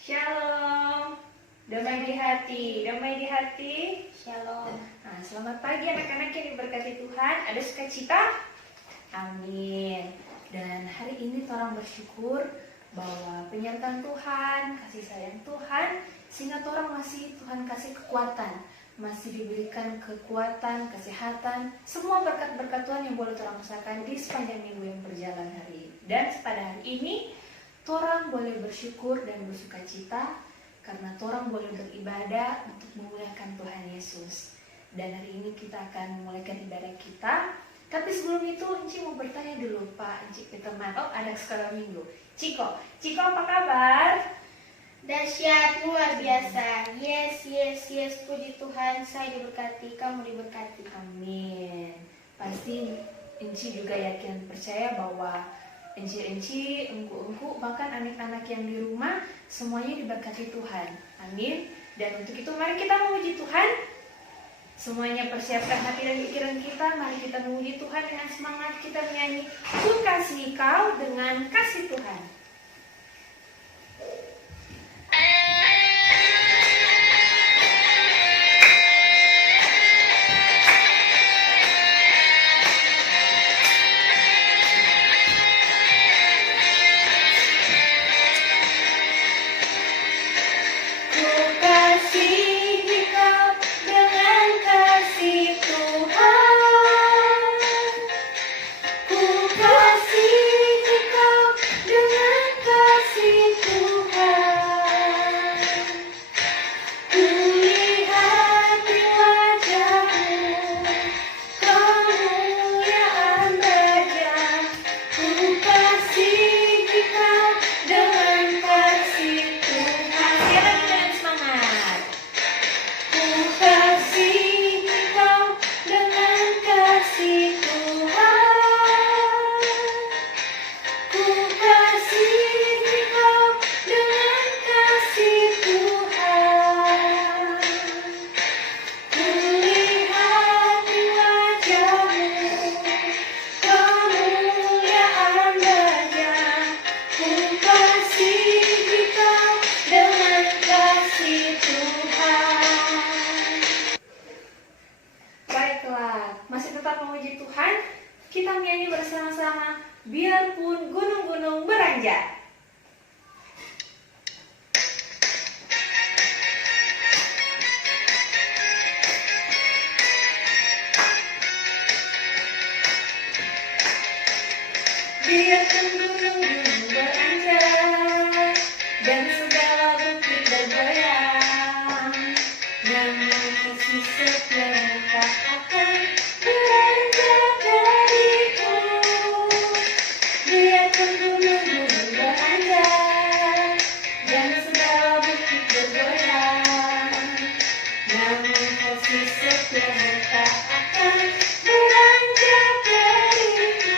Shalom, damai di hati, damai di hati. Shalom. Nah, selamat pagi anak-anak yang diberkati Tuhan. Ada sukacita? Amin. Dan hari ini orang bersyukur bahwa penyertaan Tuhan, kasih sayang Tuhan, sehingga orang masih Tuhan kasih kekuatan, masih diberikan kekuatan, kesehatan, semua berkat-berkat Tuhan yang boleh orang rasakan di sepanjang minggu yang berjalan hari ini. Dan pada hari ini, orang boleh bersyukur dan bersukacita karena orang boleh beribadah untuk memuliakan Tuhan Yesus. Dan hari ini kita akan memulaikan ibadah kita. Tapi sebelum itu, Enci mau bertanya dulu, Pak Enci ke teman. Oh, ada sekolah minggu. Ciko apa kabar? Dahsyat, luar biasa. Yes. Puji Tuhan, saya diberkati, kamu diberkati. Amin. Pasti Enci juga yakin percaya bahwa Enci, engku, bahkan anak-anak yang di rumah semuanya diberkati Tuhan. Amin. Dan untuk itu mari kita memuji Tuhan. Semuanya persiapkan hati dan pikiran kita. Mari kita memuji Tuhan dengan semangat. Kita menyanyi Ku Kasih Kau dengan kasih Tuhan. Masih tetap memuji Tuhan, kita menyanyi bersama-sama biarpun gunung-gunung beranjak. Biarpun gunung-gunung beranjak dan segala bukit bergoyang, namun kasih setiamu tak akan beranjak dariku. Biarpun gunung-gunung beranjak dan segala bukit bergoyang, namun kasih setiamu tak akan beranjak dariku.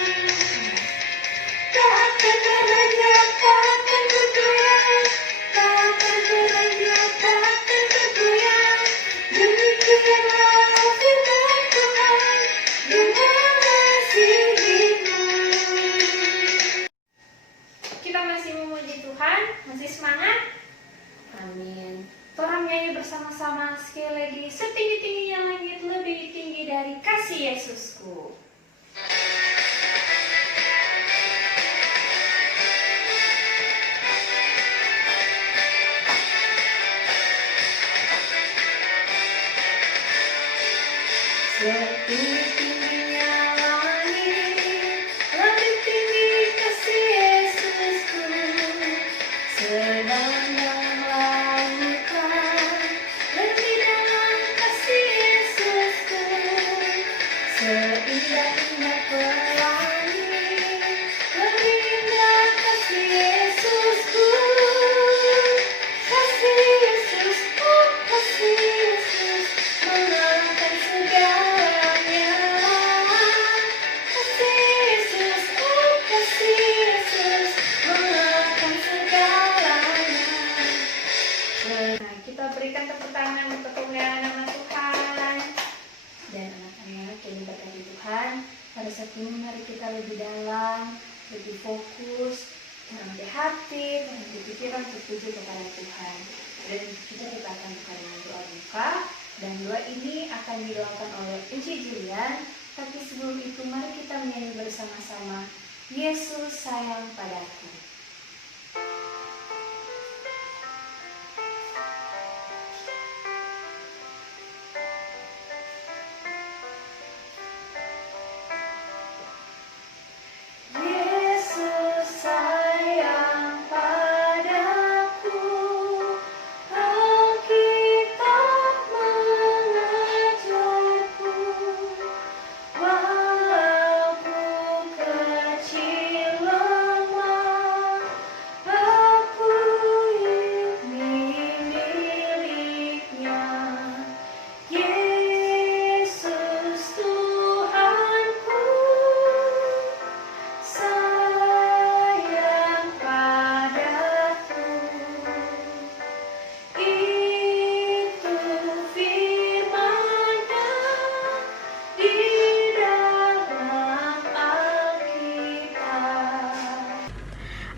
Tak akan beranjak, tak akan bergoyang, tak akan beranjak, tak akan bergoyang. Demikianlah firman Tuhan yang mengasihimu. Kita masih memuji Tuhan, masih semangat? Amin. Orang nyanyi bersama-sama sekali lagi. Setinggi-tingginya langit, lebih tinggi dari kasih Yesusku. Setinggi-tingginya langit, lebih tinggi kasih Yesusku. Sedalam lautan, lebih dalam kasih Yesusku. Seindah-indah pelangi, lebih indah kasih Yesusku. Kasih Yesus, oh kasih Yesus, mengalahkan segalanya. Kasih Yesus, oh kasih Yesus, mengalahkan segalanya. Nah, kita berikan tepuk tangan untuk kemuliaan nama Tuhan. Dan anak-anak yang diberkati Tuhan, pada saat ini mari kita lebih dalam, lebih fokus Rendah hati, rendah pikiran tertuju kepada Tuhan. Dan kita akan buka dengan doa buka. Dan doa ini akan didoakan oleh Eci Julian. Tapi sebelum itu mari kita menyanyi bersama-sama, Yesus sayang padaku.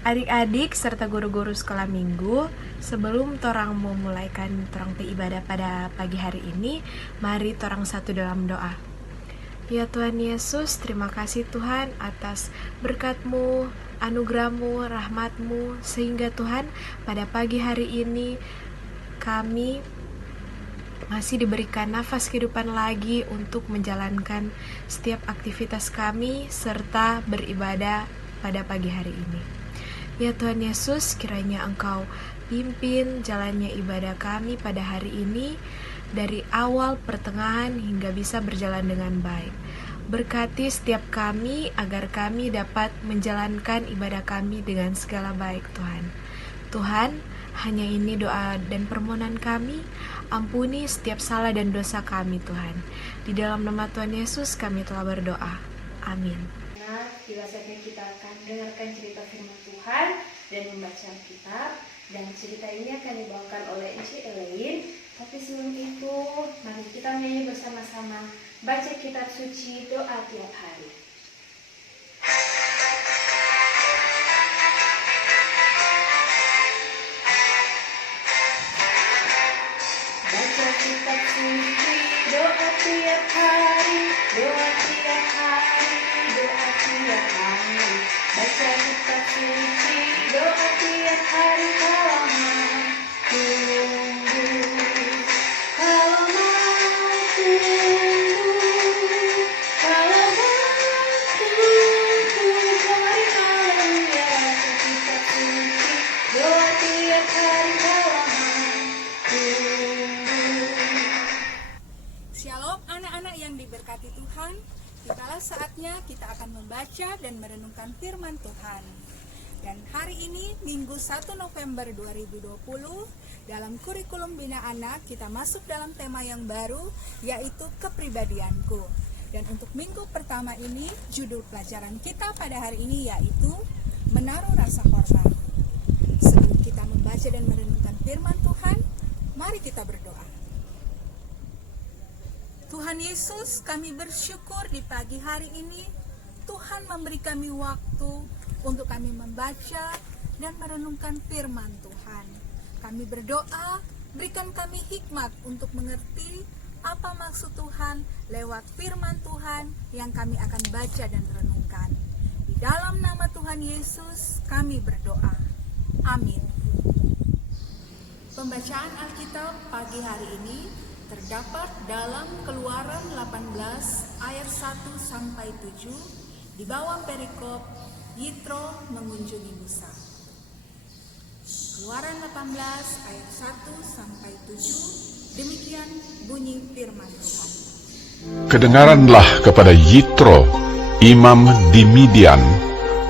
Adik-adik serta guru-guru sekolah minggu, sebelum torang memulaikan torang ibadah pada pagi hari ini, mari torang satu dalam doa. Ya Tuhan Yesus, terima kasih Tuhan atas berkat-Mu, anugerah-Mu, rahmat-Mu, sehingga Tuhan pada pagi hari ini kami masih diberikan nafas kehidupan lagi untuk menjalankan setiap aktivitas kami serta beribadah pada pagi hari ini. Ya Tuhan Yesus, kiranya Engkau pimpin jalannya ibadah kami pada hari ini dari awal, pertengahan, hingga bisa berjalan dengan baik. Berkati setiap kami agar kami dapat menjalankan ibadah kami dengan segala baik Tuhan. Tuhan, hanya ini doa dan permohonan kami. Ampuni setiap salah dan dosa kami Tuhan. Di dalam nama Tuhan Yesus kami telah berdoa. Amin. Bila saatnya kita akan dengarkan cerita firman Tuhan dan membaca Alkitab, dan cerita ini akan dibawakan oleh Eci Elaine. Tapi sebelum itu, mari kita menyanyi bersama-sama baca kitab suci doa tiap hari. Baca kitab suci doa tiap hari, doa tiap hari, doa tiap hari. Baca kitab suci doa tiap hari, kalau mau tunggu, kalau mau tunggu, kalau mau tunggu, mari haleluya. Baca kitab suci doa tiap hari, kalau mau tunggu. Shalom anak-anak yang diberkati Tuhan. Itulah saatnya kita akan membaca dan merenungkan firman Tuhan. Dan hari ini Minggu 1 November 2020 dalam kurikulum Bina Anak kita masuk dalam tema yang baru, yaitu kepribadianku. Dan untuk minggu pertama ini judul pelajaran kita pada hari ini yaitu menaruh rasa hormat. Sebelum kita membaca dan merenungkan firman Tuhan, mari kita berdoa. Tuhan Yesus, kami bersyukur di pagi hari ini Tuhan memberi kami waktu untuk kami membaca dan merenungkan firman Tuhan. Kami berdoa, berikan kami hikmat untuk mengerti apa maksud Tuhan lewat firman Tuhan yang kami akan baca dan renungkan. Di dalam nama Tuhan Yesus kami berdoa. Amin. Pembacaan Alkitab pagi hari ini terdapat dalam Keluaran 18 ayat 1 sampai 7 di bawah perikop Yitro mengunjungi Musa. Keluaran 18 ayat 1 sampai 7, demikian bunyi firman Tuhan. Kedengaranlah kepada Yitro, imam di Midian,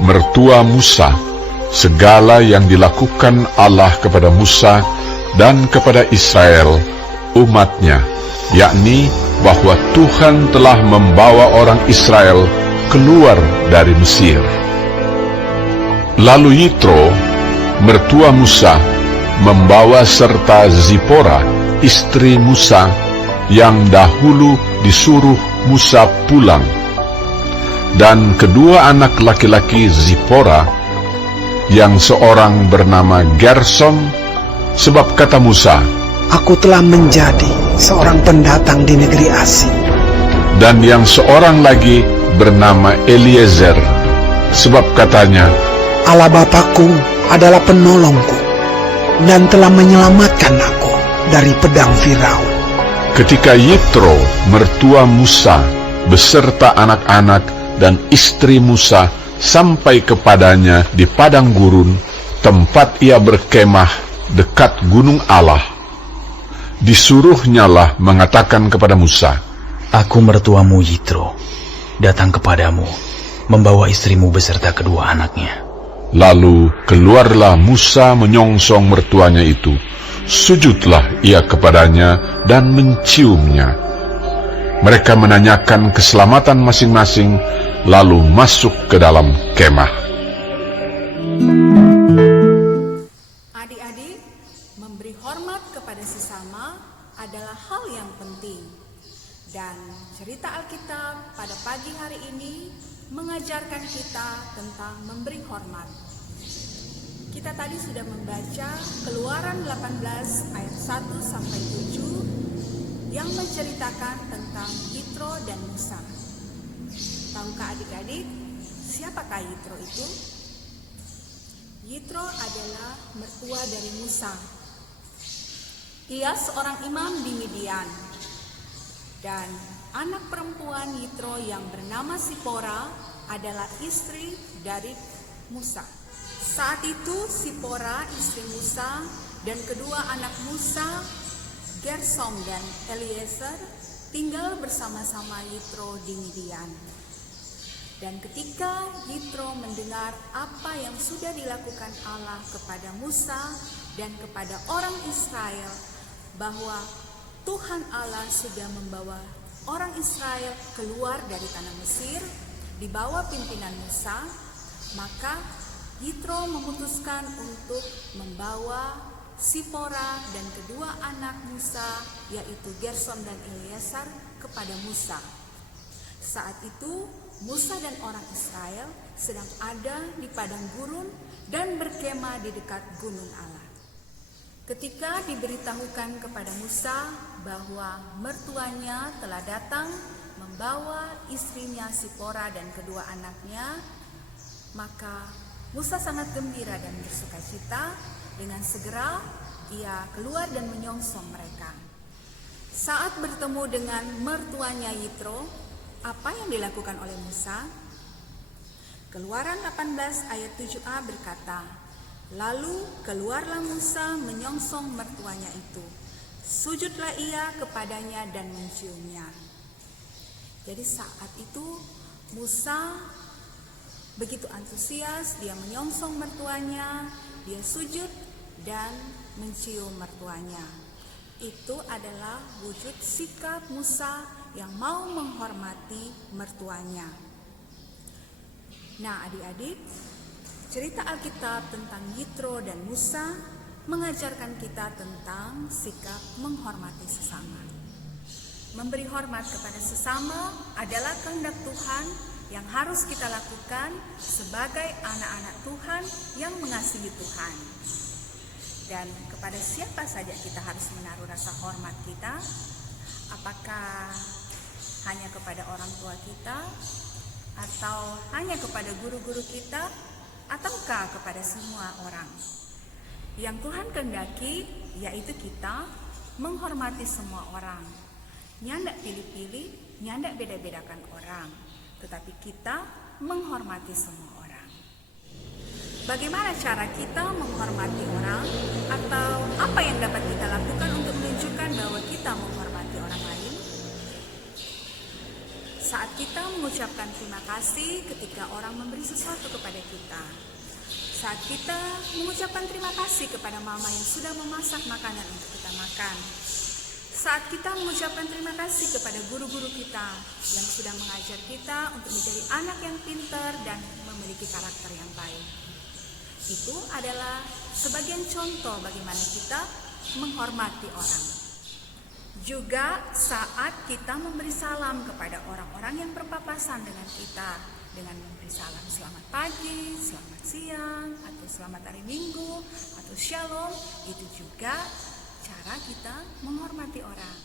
mertua Musa, segala yang dilakukan Allah kepada Musa dan kepada Israel, umatnya, yakni bahwa Tuhan telah membawa orang Israel keluar dari Mesir. Lalu Yitro, mertua Musa, membawa serta Zipora, istri Musa, yang dahulu disuruh Musa pulang, dan kedua anak laki-laki Zipora, yang seorang bernama Gersom, sebab kata Musa, Aku telah menjadi seorang pendatang di negeri asing. dan yang seorang lagi bernama Eliezer, sebab katanya, Allah Bapakku adalah penolongku dan telah menyelamatkan aku dari pedang Firaun. ketika Yitro, mertua Musa, beserta anak-anak dan istri Musa sampai kepadanya di padang gurun, tempat ia berkemah dekat gunung Allah, disuruhnyalah mengatakan kepada Musa, Aku mertuamu Yitro, datang kepadamu, membawa istrimu beserta kedua anaknya. Lalu keluarlah Musa menyongsong mertuanya itu. Sujudlah ia kepadanya dan menciumnya. Mereka menanyakan keselamatan masing-masing, lalu masuk ke dalam kemah. Adik-adik, memberi hormat kepada sesama adalah hal yang penting. Dan cerita Alkitab pada pagi hari ini mengajarkan kita tentang memberi hormat. Kita tadi sudah membaca Keluaran 18 ayat 1 sampai 7 yang menceritakan tentang Yitro dan Musa. Tahukah adik-adik, siapakah Yitro itu? Yitro adalah mertua dari Musa. Ia seorang imam di Midian. Dan anak perempuan Yitro yang bernama Sipora adalah istri dari Musa. Saat itu Sipora, istri Musa, dan kedua anak Musa, Gersom dan Eliezer, tinggal bersama-sama Yitro di Midian. Dan ketika Yitro mendengar apa yang sudah dilakukan Allah kepada Musa dan kepada orang Israel, bahwa Tuhan Allah sudah membawa orang Israel keluar dari tanah Mesir di bawah pimpinan Musa, maka Yitro memutuskan untuk membawa Sipora dan kedua anak Musa, yaitu Gersom dan Eliezer, kepada Musa. Saat itu Musa dan orang Israel sedang ada di padang gurun dan berkemah di dekat gunung Allah. Ketika diberitahukan kepada Musa bahwa mertuanya telah datang membawa istrinya Sipora dan kedua anaknya, maka Musa sangat gembira dan bersukacita. Dengan segera ia keluar dan menyongsong mereka. Saat bertemu dengan mertuanya Yitro, apa yang dilakukan oleh Musa? Keluaran 18 ayat 7a berkata, Lalu keluarlah Musa menyongsong mertuanya itu. Sujudlah ia kepadanya dan menciumnya. Jadi saat itu Musa begitu antusias, dia menyongsong mertuanya, dia sujud dan mencium mertuanya. Itu adalah wujud sikap Musa yang mau menghormati mertuanya. Nah adik-adik, cerita Alkitab tentang Yitro dan Musa mengajarkan kita tentang sikap menghormati sesama. Memberi hormat kepada sesama adalah kehendak Tuhan yang harus kita lakukan sebagai anak-anak Tuhan yang mengasihi Tuhan. Dan kepada siapa saja kita harus menaruh rasa hormat kita? Apakah hanya kepada orang tua kita? Atau hanya kepada guru-guru kita? Ataukah kepada semua orang? Yang Tuhan kehendaki yaitu kita menghormati semua orang. Nyandak pilih-pilih, nyandak beda-bedakan orang, tetapi kita menghormati semua orang. Bagaimana cara kita menghormati orang, atau apa yang dapat kita lakukan untuk menunjukkan bahwa kita menghormati orang lain? Saat kita mengucapkan terima kasih ketika orang memberi sesuatu kepada kita. Saat kita mengucapkan terima kasih kepada mama yang sudah memasak makanan untuk kita makan. Saat kita mengucapkan terima kasih kepada guru-guru kita yang sudah mengajar kita untuk menjadi anak yang pintar dan memiliki karakter yang baik. Itu adalah sebagian contoh bagaimana kita menghormati orang. Juga saat kita memberi salam kepada orang-orang yang berpapasan dengan kita, dengan memberi salam selamat pagi, selamat siang, atau selamat hari Minggu, atau shalom. Itu juga cara kita menghormati orang.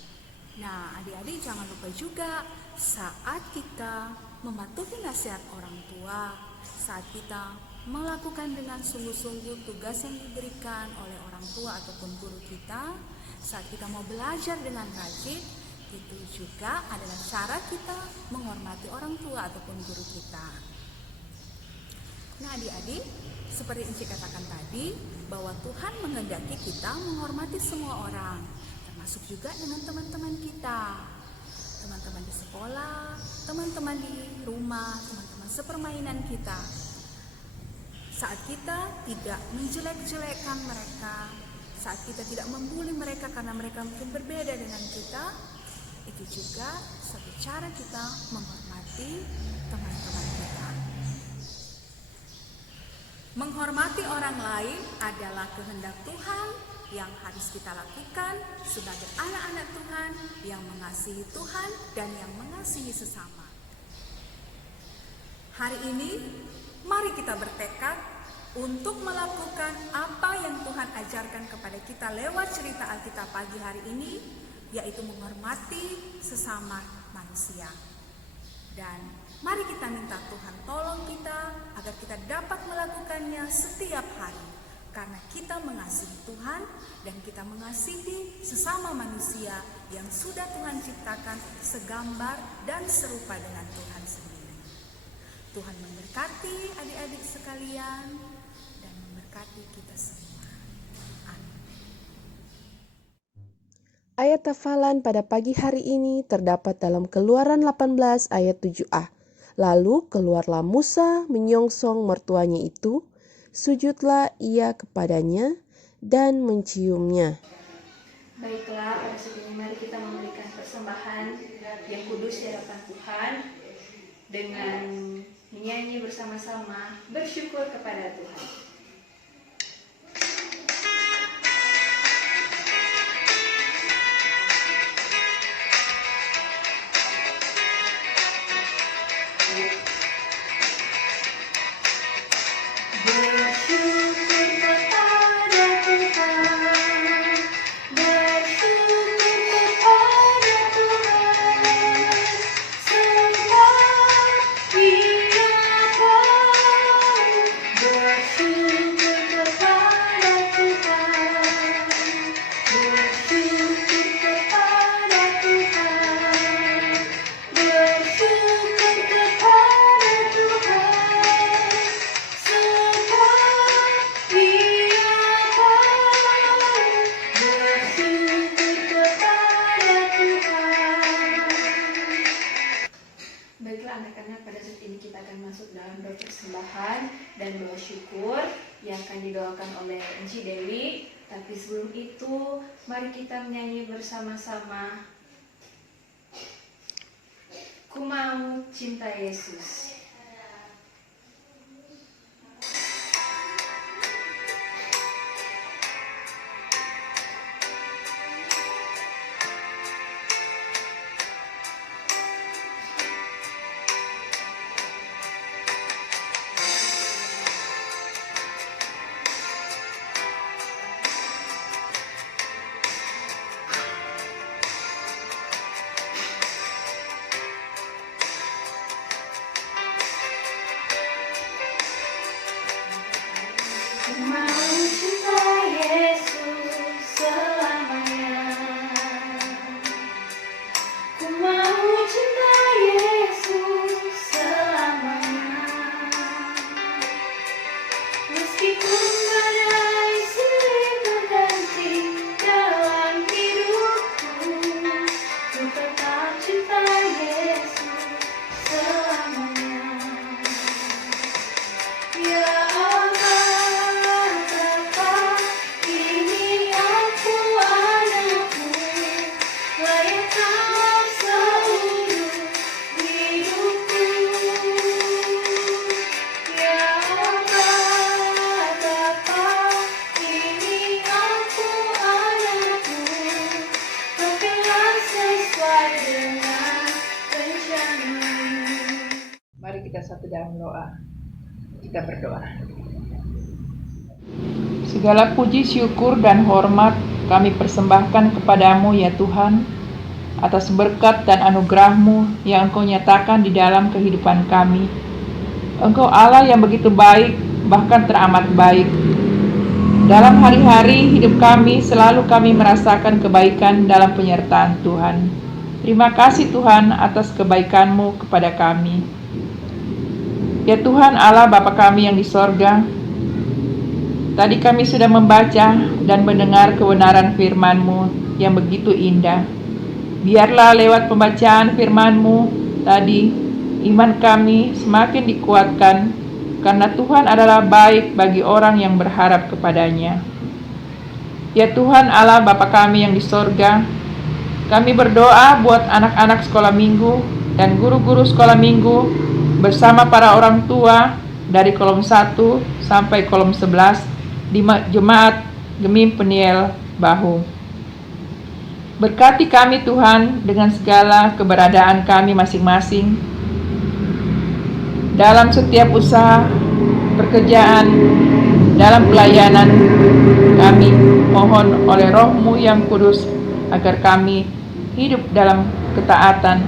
Nah, adik-adik jangan lupa juga saat kita mematuhi nasihat orang tua, saat kita melakukan dengan sungguh-sungguh tugas yang diberikan oleh orang tua ataupun guru kita, saat kita mau belajar dengan rajin, itu juga adalah cara kita menghormati orang tua ataupun guru kita. Nah, adik-adik, seperti Inci katakan tadi, bahwa Tuhan menghendaki kita menghormati semua orang, termasuk juga dengan teman-teman kita, teman-teman di sekolah, teman-teman di rumah, teman-teman sepermainan kita. Saat kita tidak menjelek-jelekkan mereka, saat kita tidak membuli mereka karena mereka mungkin berbeda dengan kita, itu juga satu cara kita menghormati teman-teman kita. Menghormati orang lain adalah kehendak Tuhan yang harus kita lakukan sebagai anak-anak Tuhan yang mengasihi Tuhan dan yang mengasihi sesama. Hari ini, mari kita bertekad untuk melakukan apa yang Tuhan ajarkan kepada kita lewat cerita Alkitab pagi hari ini, yaitu menghormati sesama manusia. Dan mari kita minta Tuhan tolong kita agar kita dapat melakukannya setiap hari, karena kita mengasihi Tuhan dan kita mengasihi sesama manusia yang sudah Tuhan ciptakan segambar dan serupa dengan Tuhan sendiri. Tuhan memberkati adik-adik sekalian dan memberkati kita semua. Amin. Ayat hafalan pada pagi hari ini terdapat dalam Keluaran 18 ayat 7a. Lalu keluarlah Musa menyongsong mertuanya itu, sujudlah ia kepadanya dan menciumnya. Baiklah, pada saat ini mari kita memberikan persembahan yang kudus di hadapan Tuhan dengan menyanyi bersama-sama bersyukur kepada Tuhan. Baiklah anak-anak, pada saat ini kita akan masuk dalam doa persembahan dan doa syukur yang akan didoakan oleh Enci Dewi. Tapi sebelum itu, mari kita menyanyi bersama-sama Ku Mau Cinta Yesus. dalam doa. Kita berdoa. Segala puji, syukur, dan hormat kami persembahkan kepadamu ya Tuhan, atas berkat dan anugerah-Mu yang Engkau nyatakan di dalam kehidupan kami. Engkau Allah yang begitu baik, bahkan teramat baik. Dalam hari-hari hidup kami, selalu kami merasakan kebaikan dalam penyertaan Tuhan. Terima kasih Tuhan atas kebaikan-Mu kepada kami. Ya Tuhan Allah Bapa kami yang di sorga, tadi kami sudah membaca dan mendengar kebenaran firman-Mu yang begitu indah. Biarlah lewat pembacaan firman-Mu tadi, iman kami semakin dikuatkan, karena Tuhan adalah baik bagi orang yang berharap kepadanya. Ya Tuhan Allah Bapa kami yang di sorga, kami berdoa buat anak-anak sekolah minggu dan guru-guru sekolah minggu bersama para orang tua dari kolom 1 sampai kolom 11 di Jemaat Gemim Peniel Bahu. Berkati kami Tuhan dengan segala keberadaan kami masing-masing dalam setiap usaha, pekerjaan, dalam pelayanan kami. Mohon oleh Roh-Mu yang kudus agar kami hidup dalam ketaatan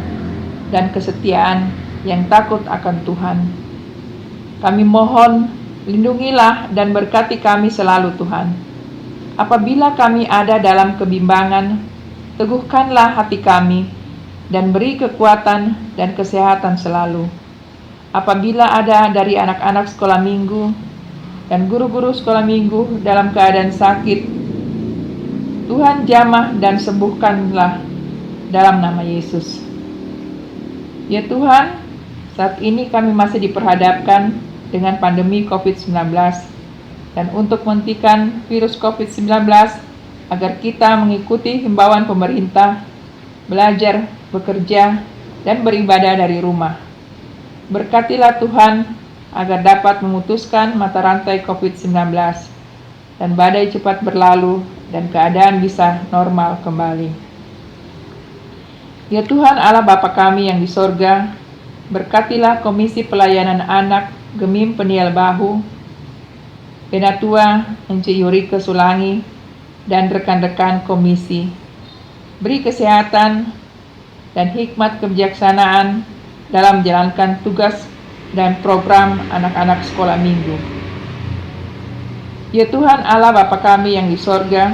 dan kesetiaan yang takut akan Tuhan. Kami mohon lindungilah dan berkati kami selalu Tuhan. Apabila kami ada dalam kebimbangan, teguhkanlah hati kami dan beri kekuatan dan kesehatan selalu. Apabila ada dari anak-anak sekolah minggu dan guru-guru sekolah minggu dalam keadaan sakit, Tuhan jamah dan sembuhkanlah dalam nama Yesus. Ya Tuhan, saat ini kami masih diperhadapkan dengan pandemi COVID-19, dan untuk menghentikan virus COVID-19 agar kita mengikuti himbauan pemerintah, belajar, bekerja, dan beribadah dari rumah. Berkatilah Tuhan agar dapat memutuskan mata rantai COVID-19 dan badai cepat berlalu dan keadaan bisa normal kembali. Ya Tuhan Allah Bapa kami yang di sorga, berkatilah Komisi Pelayanan Anak Gemim Peniel Bahu, Penatua Ence Yurike Sulangi, dan rekan-rekan komisi. Beri kesehatan dan hikmat kebijaksanaan dalam menjalankan tugas dan program anak-anak sekolah minggu. Ya Tuhan Allah Bapa kami yang di sorga,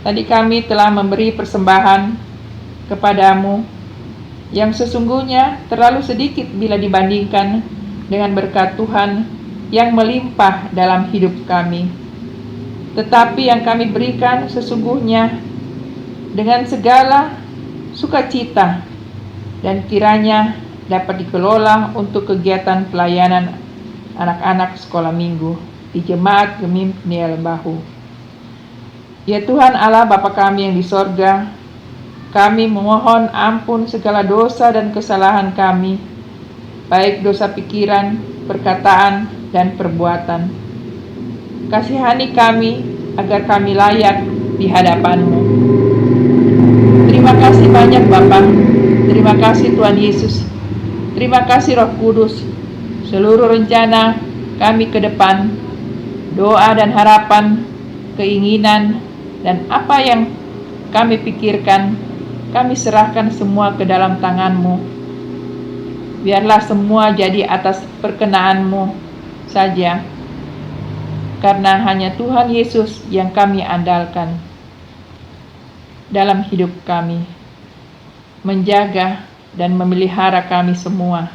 tadi kami telah memberi persembahan kepadamu yang sesungguhnya terlalu sedikit bila dibandingkan dengan berkat Tuhan yang melimpah dalam hidup kami. Tetapi yang kami berikan sesungguhnya dengan segala sukacita, dan kiranya dapat dikelola untuk kegiatan pelayanan anak-anak sekolah minggu di Jemaat Gemim Peniel Bahu. Ya Tuhan Allah Bapa kami yang di sorga, kami memohon ampun segala dosa dan kesalahan kami, baik dosa pikiran, perkataan, dan perbuatan. Kasihani kami agar kami layak di hadapan-Mu. Terima kasih banyak Bapa. Terima kasih Tuhan Yesus. Terima kasih Roh Kudus. Seluruh rencana kami ke depan, doa dan harapan, keinginan, dan apa yang kami pikirkan, kami serahkan semua ke dalam tangan-Mu. Biarlah semua jadi atas perkenan-Mu saja, karena hanya Tuhan Yesus yang kami andalkan dalam hidup kami, menjaga dan memelihara kami semua.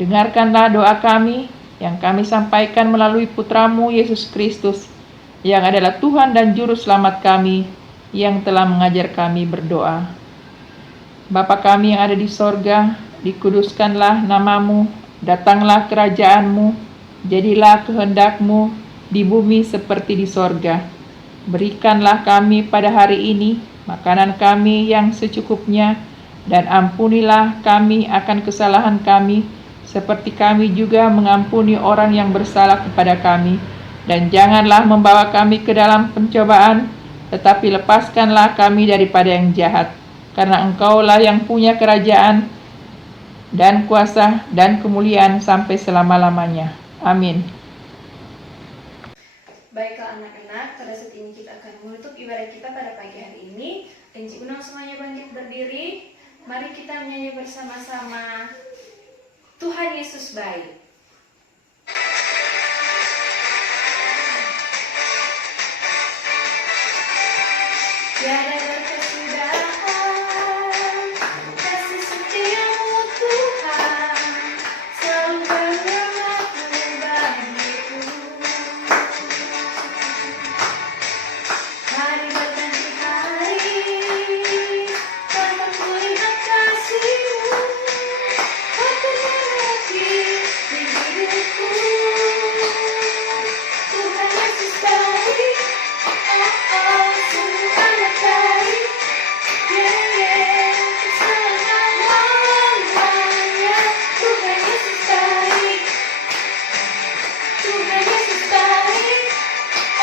Dengarkanlah doa kami yang kami sampaikan melalui Putra-Mu Yesus Kristus, yang adalah Tuhan dan Juru Selamat kami, yang telah mengajar kami berdoa. Bapa kami yang ada di sorga, dikuduskanlah nama-Mu, datanglah kerajaan-Mu, jadilah kehendak-Mu di bumi seperti di sorga. Berikanlah kami pada hari ini makanan kami yang secukupnya, dan ampunilah kami akan kesalahan kami, seperti kami juga mengampuni orang yang bersalah kepada kami. Dan janganlah membawa kami ke dalam pencobaan, tetapi lepaskanlah kami daripada yang jahat. Karena Engkaulah yang punya kerajaan, dan kuasa dan kemuliaan sampai selama-lamanya. Amin. Baiklah anak-anak, pada saat ini kita akan menutup ibadah kita pada pagi hari ini. Dan undang semuanya bangkit berdiri. Mari kita menyanyi bersama-sama. Tuhan Yesus baik. Tiada berkesudahan kasih setiamu Tuhan, selalu berlimpah bagiku. Hari berganti hari, tanpa kulihat kasih-Mu, aku mengerti di hidupku. Tuhan Yesus baik, oh sungguh amat baik, selama-lamanya. Tuhan Yesus baik, Tuhan Yesus baik,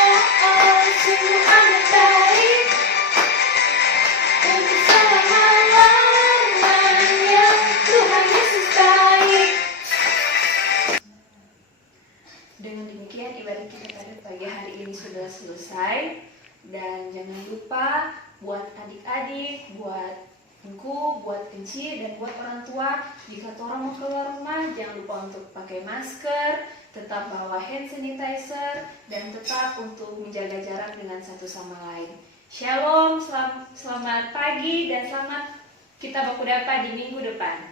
oh sungguh amat baik, untuk selama-lamanya. Tuhan Yesus baik. Dengan demikian ibadah kita pada pagi hari ini sudah selesai. Dan jangan lupa buat adik-adik, buat engku, buat enci, dan buat orang tua, jika orang mau keluar rumah, jangan lupa untuk pakai masker, tetap bawa hand sanitizer, dan tetap untuk menjaga jarak dengan satu sama lain. Shalom, selamat pagi, dan selamat kita baku dapat di minggu depan.